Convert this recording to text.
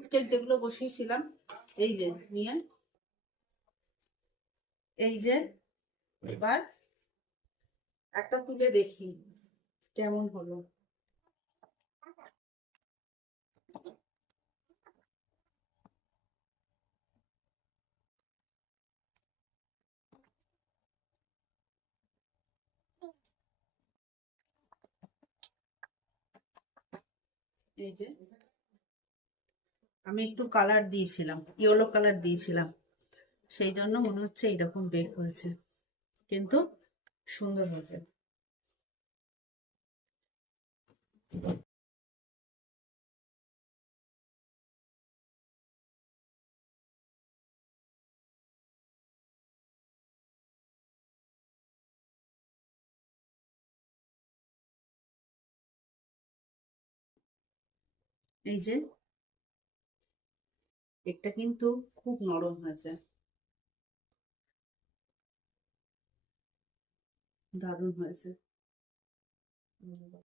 Fruit cake যেগুলো বসিয়েছিলাম, এই যে নিয়ে, এই যে এবার একটা তুলে দেখি কেমন হলো। এই যে আমি একটু কালার দিয়েছিলাম, ইয়েলো কালার দিয়েছিলাম, সেই জন্য মনে হচ্ছে এইরকম বেক হয়েছে, কিন্তু সুন্দর হবে। এই যে কেকটা কিন্তু খুব নরম হয়েছে, দারুণ হয়েছে।